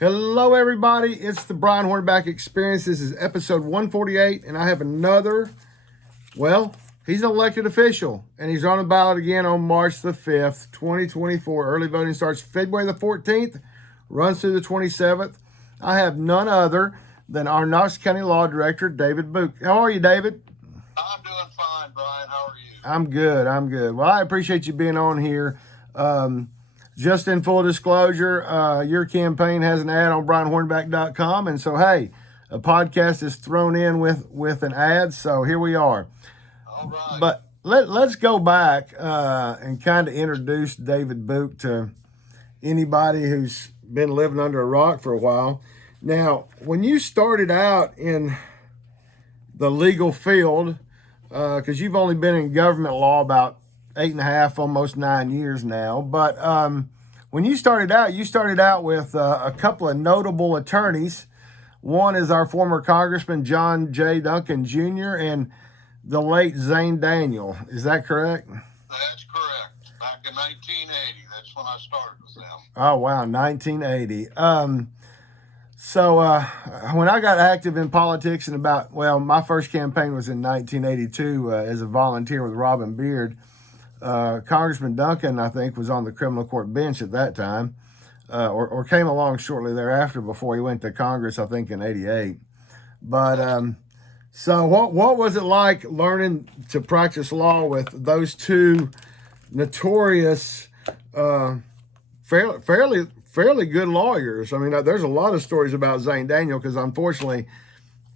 Hello, everybody. It's the Brian Hornback Experience. This is episode 148, and I have another, he's an elected official, and he's on the ballot again on March the 5th, 2024. Early voting starts February the 14th, runs through the 27th. I have none other than our Knox County Law Director, David Buuck. How are you, David? I'm doing fine, Brian. How are you? I'm good. Well, I appreciate you being on here. Just in full disclosure, your campaign has an ad on brianhornback.com. And so, hey, a podcast is thrown in with an ad. So here we are. All right. But let's go back and kind of introduce David Buuck to anybody who's been living under a rock for a while. Now, when you started out in the legal field, because you've only been in government law about 8.5, almost 9 years now. But when you started out with a couple of notable attorneys. One is our former Congressman John J. Duncan Jr. and the late Zane Daniel. Is that correct? That's correct. Back in 1980, that's when I started with them. Oh, wow, 1980. So when I got active in politics my first campaign was in 1982 as a volunteer with Robin Beard. Congressman Duncan, I think, was on the criminal court bench at that time, or came along shortly thereafter before he went to Congress, I think, in 88. But so what was it like learning to practice law with those two notorious, fairly good lawyers? I mean, there's a lot of stories about Zane Daniel because, unfortunately,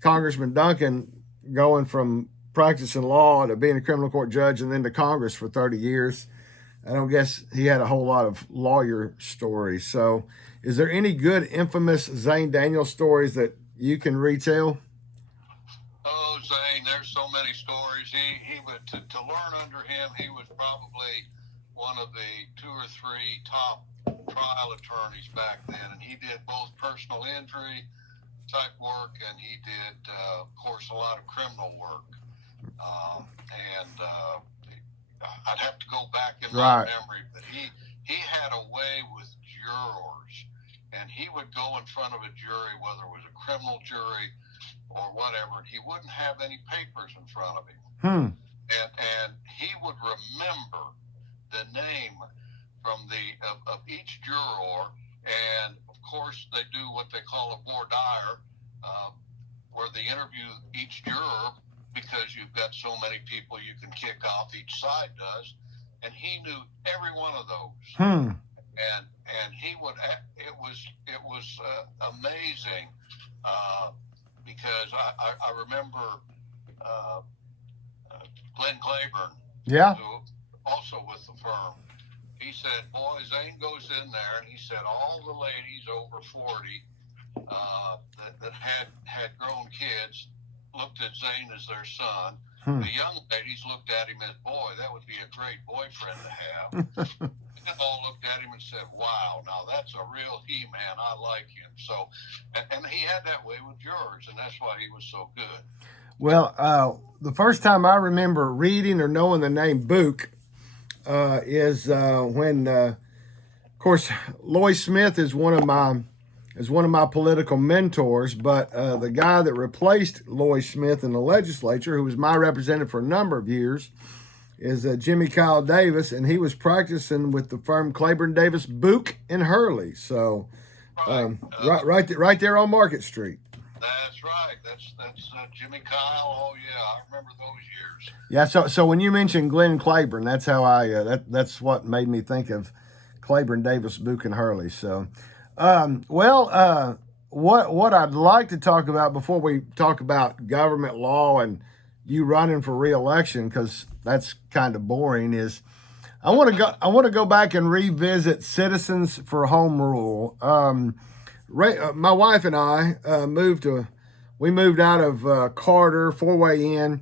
Congressman Duncan going from practicing law to being a criminal court judge and then to Congress for 30 years. I don't guess he had a whole lot of lawyer stories. So is there any good infamous Zane Daniel stories that you can retell? Oh, Zane, there's so many stories. He would, to learn under him, he was probably one of the 2 or 3 top trial attorneys back then. And he did both personal injury type work and he did, of course, a lot of criminal work. I'd have to go back in my memory, but he had a way with jurors, and he would go in front of a jury, whether it was a criminal jury or whatever, and he wouldn't have any papers in front of him. And he would remember the name from of each juror, and of course they do what they call a voir dire, where they interview each juror, because you've got so many people you can kick off, each side does, and he knew every one of those. And he would, it was amazing, because I remember Glenn Claiborne, who also with the firm, he said, boy, Zane goes in there, and he said all the ladies over 40 that had grown kids looked at Zane as their son. The young ladies looked at him as, boy, that would be a great boyfriend to have. They all looked at him and said, wow, now that's a real he-man. I like him. So, and he had that way with jurors, and that's why he was so good. Well, the first time I remember reading or knowing the name Buuck is when, of course, Loy Smith is one of my political mentors, but the guy that replaced Loy Smith in the legislature, who was my representative for a number of years, is Jimmy Kyle Davis, and he was practicing with the firm Claiborne Davis, Buuck and Hurley. So, right there on Market Street. That's right. That's Jimmy Kyle. Oh yeah, I remember those years. Yeah. So when you mentioned Glenn Claiborne, that's how that's what made me think of Claiborne Davis, Buuck and Hurley. So. What I'd like to talk about before we talk about government law and you running for re-election, because that's kind of boring, is I want to go back and revisit Citizens for Home Rule. My wife and I moved out of Carter, 4-way in,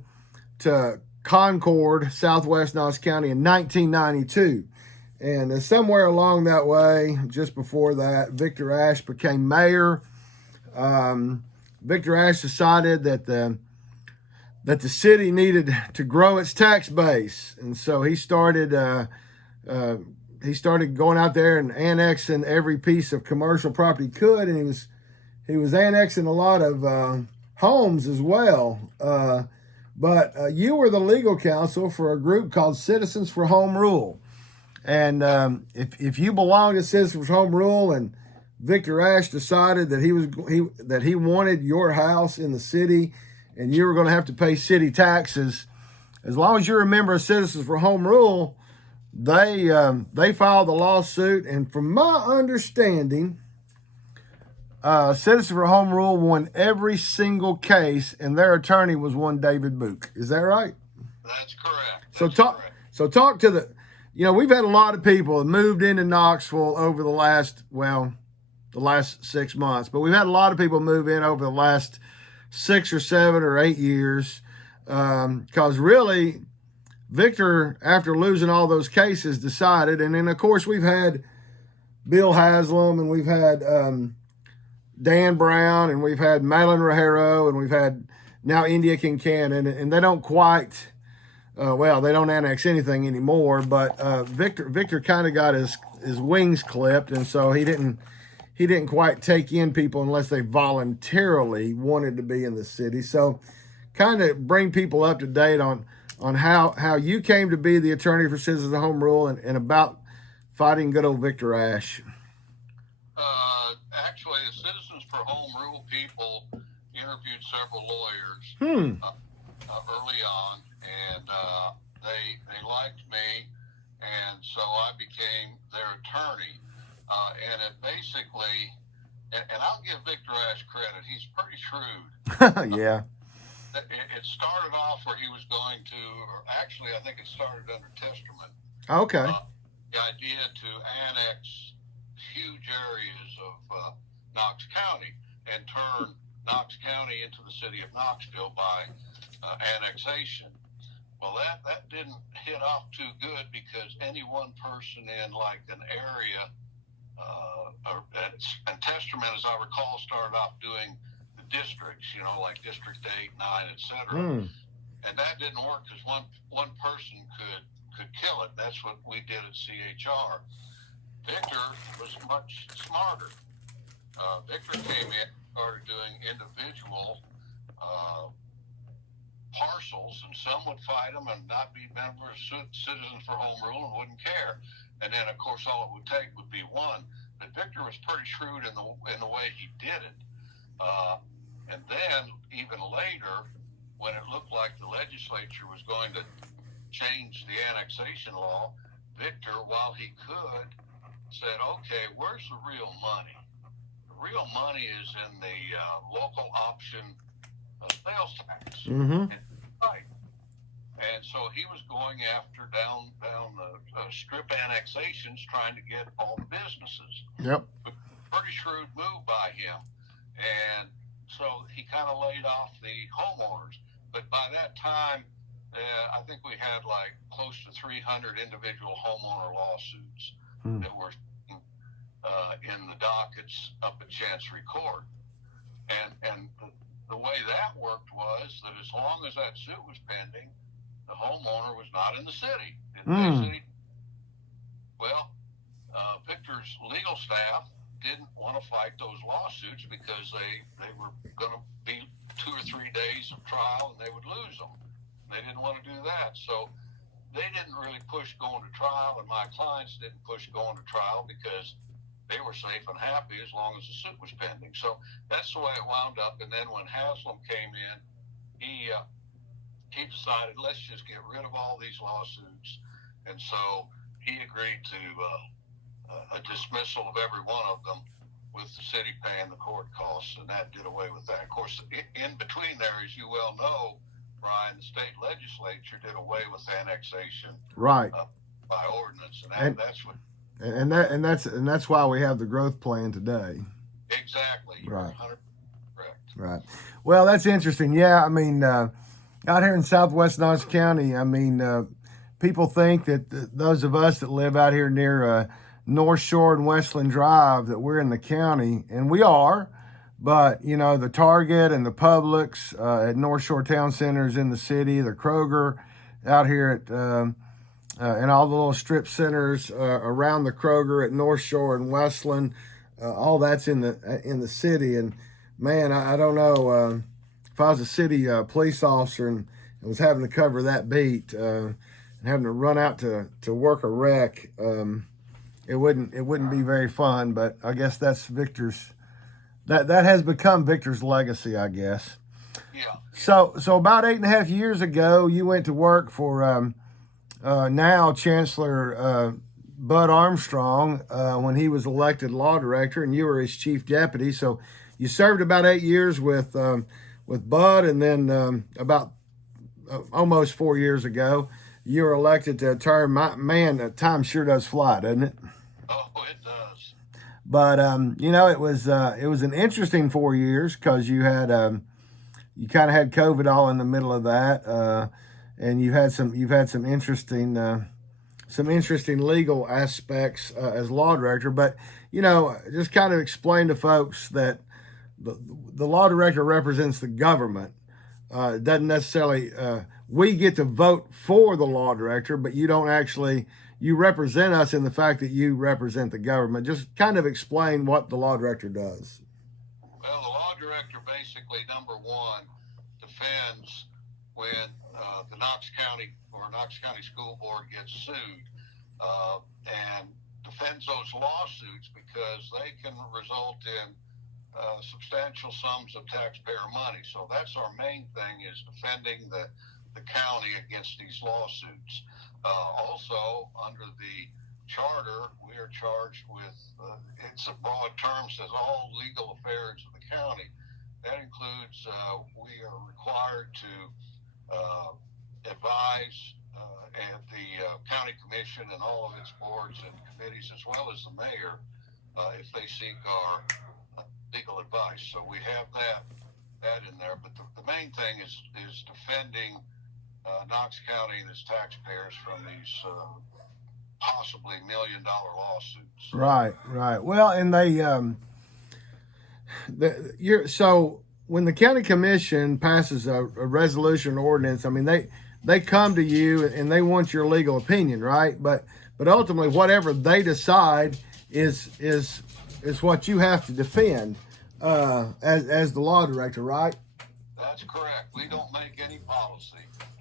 to Concord, Southwest Knox County in 1992. And somewhere along that way, just before that, Victor Ashe became mayor. Victor Ashe decided that the city needed to grow its tax base. And so he started he started going out there and annexing every piece of commercial property he could, and he was annexing a lot of homes as well. But you were the legal counsel for a group called Citizens for Home Rule. And if you belong to Citizens for Home Rule, and Victor Ashe decided that he wanted your house in the city, and you were going to have to pay city taxes, as long as you're a member of Citizens for Home Rule, they filed a lawsuit. And from my understanding, Citizens for Home Rule won every single case, and their attorney was one David Buuck. Is that right? That's correct. So talk to the, we've had a lot of people that moved into Knoxville over the last 6 months, but we've had a lot of people move in over the last 6 or 7 or 8 years, because really, Victor, after losing all those cases, decided, and then of course we've had Bill Haslam, and we've had Dan Brown, and we've had Madeline Rajero, and we've had now India Kincannon, and they don't quite, they don't annex anything anymore, but Victor kind of got his wings clipped, and so he didn't quite take in people unless they voluntarily wanted to be in the city. So kind of bring people up to date on how you came to be the attorney for Citizens of Home Rule, and about fighting good old Victor Ashe. Actually, the Citizens for Home Rule people interviewed several lawyers early on, and they liked me, and so I became their attorney. And it basically, and I'll give Victor Ashe credit, he's pretty shrewd. Yeah. It started off where he was going to, or actually I think it started under Testerman. Okay. The idea to annex huge areas of Knox County and turn Knox County into the city of Knoxville by annexation. Well, that didn't hit off too good, because any one person in like an area, and Testerman, as I recall, started off doing the districts, like District 8, 9, etc. And that didn't work, because one person could kill it. That's what we did at CHR. Victor was much smarter. Victor came in, started doing individual parcels, and some would fight him and not be members of Citizens for Home Rule and wouldn't care. And then, of course, all it would take would be one. But Victor was pretty shrewd in the way he did it. And then, even later, when it looked like the legislature was going to change the annexation law, Victor, while he could, said, okay, where's the real money? The real money is in the local option sales tax. Mm-hmm. Right. And so he was going after down the strip annexations, trying to get all the businesses. Yep. Pretty shrewd move by him. And so he kind of laid off the homeowners. But by that time, I think we had like close to 300 individual homeowner lawsuits that were in the dockets up at Chancery Court. And the way that worked was that as long as that suit was pending, the homeowner was not in the city. Well, Victor's legal staff didn't want to fight those lawsuits, because they were going to be 2 or 3 days of trial and they would lose them. They didn't want to do that. So they didn't really push going to trial, and my clients didn't push going to trial, because they were safe and happy as long as the suit was pending. So that's the way it wound up. And then when Haslam came in, he decided, let's just get rid of all these lawsuits. And so he agreed to a dismissal of every one of them, with the city paying the court costs, and that did away with that. Of course, in between there, as you well know, Brian, the state legislature did away with annexation, right, by ordinance, and that's what. And that's why we have the growth plan today. Exactly. Right. 100% correct. Right. Well, that's interesting. Yeah, I mean, out here in Southwest Knox County, I mean, people think that those of us that live out here near North Shore and Westland Drive, that we're in the county, and we are. But, the Target and the Publix at North Shore Town Center is in the city. The Kroger out here and all the little strip centers around the Kroger at North Shore and Westland. All that's in the city. And man, I don't know if I was a city police officer and was having to cover that beat and having to run out to work a wreck. It wouldn't be very fun. But I guess that's Victor's. That has become Victor's legacy, I guess. Yeah. So about 8.5 years ago, you went to work for now Chancellor Bud Armstrong when he was elected law director, and you were his chief deputy. So you served about 8 years with Bud, and then about almost 4 years ago, you were elected to a term. Man, time sure does fly, doesn't it? Oh, it does. But it was an interesting 4 years because you had you kind of had COVID all in the middle of that, and you've had some interesting legal aspects as law director. But just kind of explain to folks that the law director represents the government. It doesn't necessarily we get to vote for the law director, but you don't actually. You represent us in the fact that you represent the government. Just kind of explain what the law director does. Well, the law director basically, number one, defends when the Knox County School Board gets sued and defends those lawsuits because they can result in substantial sums of taxpayer money. So that's our main thing, is defending the county against these lawsuits. Also, under the charter, we are charged with, it's a broad term, says all legal affairs of the county. That includes, we are required to advise at the county commission and all of its boards and committees, as well as the mayor, if they seek our legal advice. So we have that in there. But the main thing is defending Knox County and its taxpayers from these possibly $1 million lawsuits. Right. Well, and so when the county commission passes a resolution ordinance, I mean they come to you and they want your legal opinion, right? But ultimately, whatever they decide is what you have to defend as the law director, right? That's correct. We don't make any policy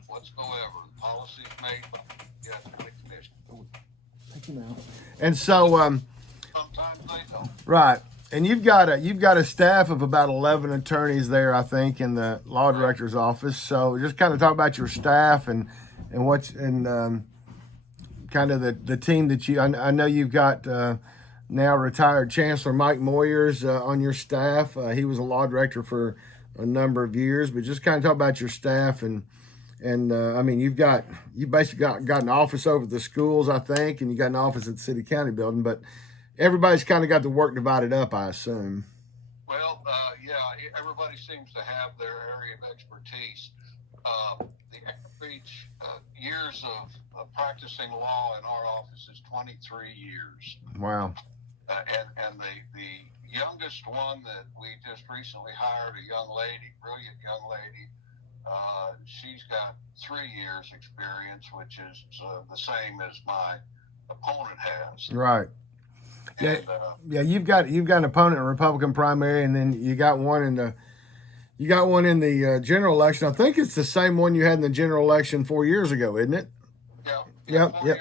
whatsoever. The policy is made by the county commission. Take him out. And so sometimes they don't. Right. And you've got a staff of about 11 attorneys there, I think, in the law director's office. So just kind of talk about your staff and kind of the team that I know you've got now retired Chancellor Mike Moyers on your staff. He was a law director for a number of years, but just kind of talk about your staff and I mean you basically got an office over the schools, I think, and you got an office at the city county building, but everybody's kind of got the work divided up, I assume. Well, everybody seems to have their area of expertise. The average years of practicing law in our office is 23 years. Wow. And the youngest one that we just recently hired, a young lady, brilliant young lady, she's got 3 years experience, which is the same as my opponent has. Right. Yeah, You've got an opponent in the Republican primary, and then you got one in the general election. I think it's the same one you had in the general election 4 years ago, isn't it? Yeah. Yep.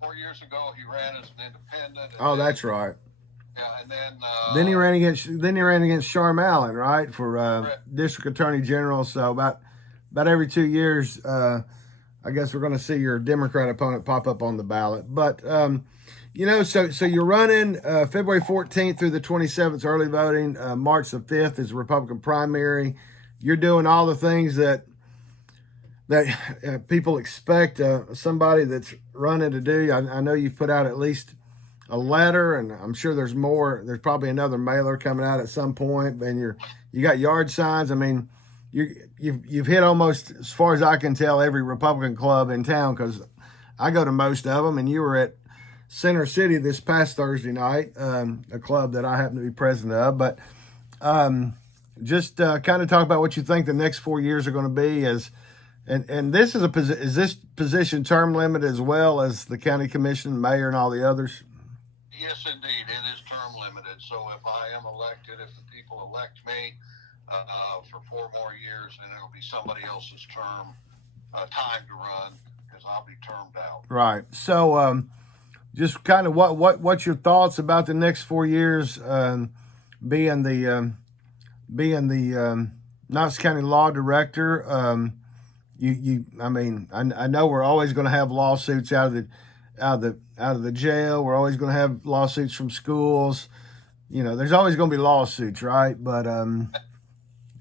4 years ago, he ran as an independent. That's right. Yeah, and then he ran against Sharm Allen, right, for district attorney general. So about every 2 years, I guess we're going to see your Democrat opponent pop up on the ballot. But so you're running February 14th through the 27th, early voting. March the 5th is Republican primary. You're doing all the things that people expect somebody that's running to do. I know you've put out at least a letter, and I'm sure there's more. There's probably another mailer coming out at some point, and you got yard signs. I mean, you've hit almost, as far as I can tell, every Republican club in town, because I go to most of them, and you were at Center City this past Thursday night, a club that I happen to be president of. But just kind of talk about what you think the next 4 years are going to be as And this is this position term limited as well as the county commission, mayor, and all the others? Yes, indeed. It is term limited. So if I am elected, if the people elect me for 4 more years, then it'll be somebody else's time to run, because I'll be termed out. Right. So just kind of what's your thoughts about the next 4 years being the Knox County Law Director? I mean, I know we're always going to have lawsuits out of the jail. We're always going to have lawsuits from schools. You know, there's always going to be lawsuits, right? But I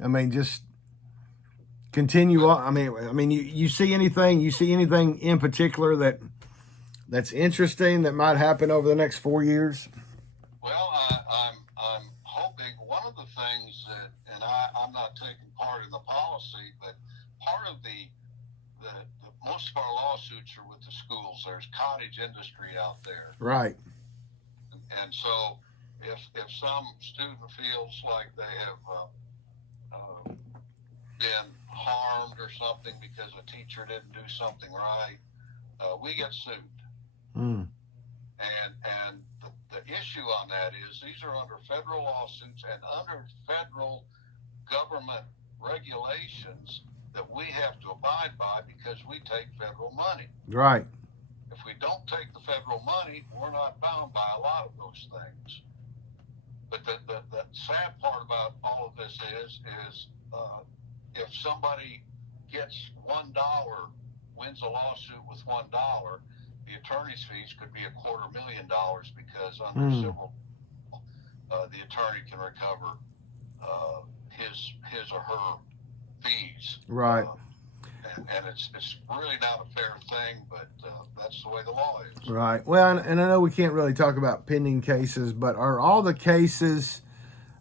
mean, just continue on. I mean, you see anything in particular that's interesting that might happen over the next 4 years? Well, I'm hoping one of the things that, and I'm not taking part in the policy, but part of the most of our lawsuits are with the schools. There's cottage industry out there, Right. and so if some student feels like they have been harmed or something because a teacher didn't do something right, we get sued. Mm. And the issue on that is these are under federal lawsuits and under federal government regulations that we have to abide by because we take federal money. Right. If we don't take the federal money, we're not bound by a lot of those things. But the sad part about all of this is if somebody gets $1, wins a lawsuit with $1, the attorney's fees could be $250,000 because under civil, the attorney can recover his or her fees. Right. And it's really not a fair thing, but that's the way the law is. Right. Well, and I know we can't really talk about pending cases, but are all the cases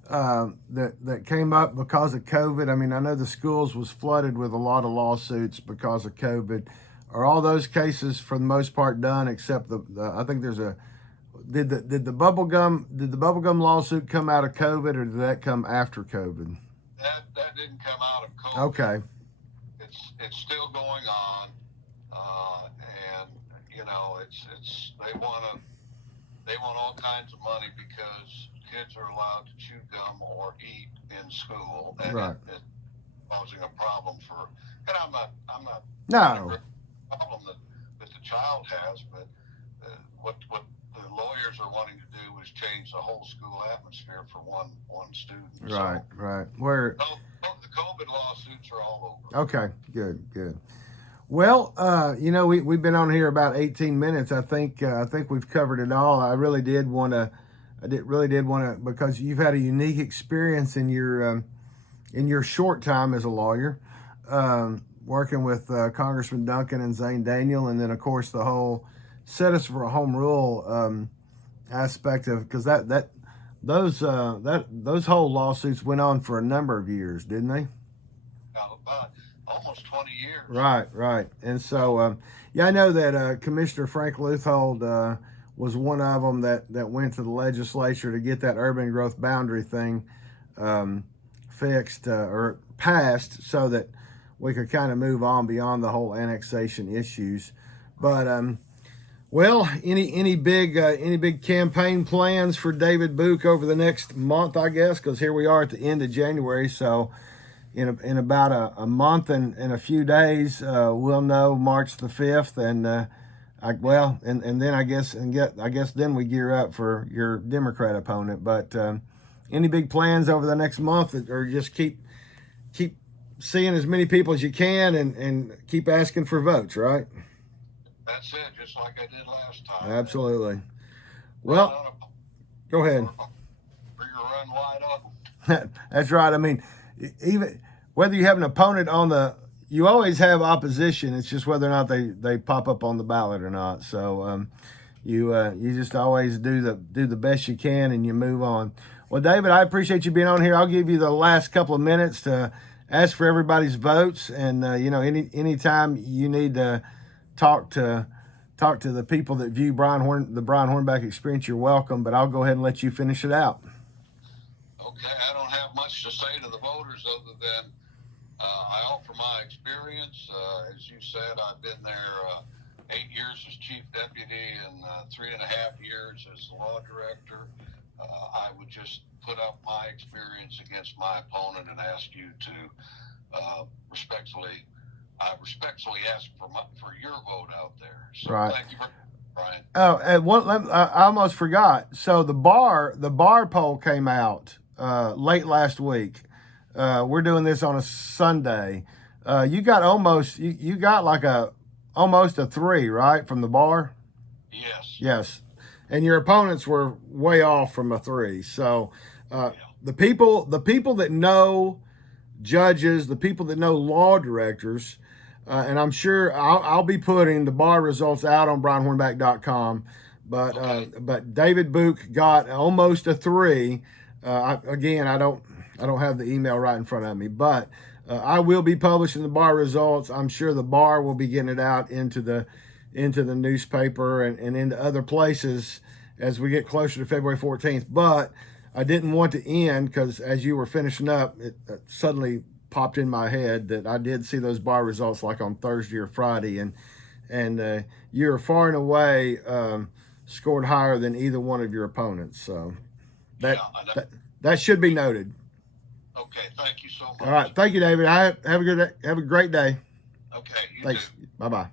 that came up because of COVID? I mean, I know the schools was flooded with a lot of lawsuits because of COVID. Are all those cases for the most part done except the I think there's a did the bubblegum lawsuit come out of COVID, or did that come after COVID? That didn't come out of COVID. Okay. It's still going on, and you know it's they want all kinds of money because kids are allowed to chew gum or eat in school, and right. it's causing a problem for. And I'm not no problem that the child has, but what the lawyers are wanting to do is change the whole school atmosphere for one student. Right, so, right. Where the COVID lawsuits are all over. Okay, good. Well, you know, we've been on here about 18 minutes. I think we've covered it all. I really did want to, because you've had a unique experience in your short time as a lawyer, working with Congressman Duncan and Zane Daniel, and then of course the whole citizen for a home rule aspect of, because those whole lawsuits went on for a number of years, didn't they? About almost 20 years. Right. And so, yeah, I know that Commissioner Frank Luthold was one of them that went to the legislature to get that urban growth boundary thing fixed or passed so that we could kind of move on beyond the whole annexation issues. But well, any big campaign plans for David Buuck over the next month? I guess, because here we are at the end of January, so in about a month and a few days, we'll know March the 5th, and and then I guess then we gear up for your Democrat opponent. But any big plans over the next month, or just keep seeing as many people as you can and keep asking for votes, right? That's it, just like I did last time. Absolutely. Well, go ahead. Run wide open. That's right. I mean, even whether you have an opponent you always have opposition. It's just whether or not they pop up on the ballot or not. So you just always do the best you can and you move on. Well, David, I appreciate you being on here. I'll give you the last couple of minutes to ask for everybody's votes, and anytime you need to talk to the people that view the Brian Hornback Experience, you're welcome. But I'll go ahead and let you finish it out. Okay, I don't have much to say to the voters other than I offer my experience. As you said, I've been there 8 years as chief deputy and 3.5 years as the law director. I would just put up my experience against my opponent and ask you to respectfully ask for your vote out there. So Right. thank you, Brian. Oh, and I almost forgot. So the bar poll came out late last week. We're doing this on a Sunday. You got you got like almost a 3, right, from the bar? Yes. Yes. And your opponents were way off from a 3. So the people that know judges, the people that know law directors, and I'm sure I'll be putting the bar results out on brianhornback.com. But David Buuck got almost a 3. I don't have the email right in front of me, but I will be publishing the bar results. I'm sure the bar will be getting it out into the newspaper and into other places as we get closer to February 14th. But I didn't want to end because as you were finishing up, it suddenly popped in my head that I did see those bar results like on Thursday or Friday, and you're far and away scored higher than either one of your opponents. So that should be noted. Okay, thank you so much. All right, thank you, David. Have a great day. Okay, you Thanks. too. Bye-bye.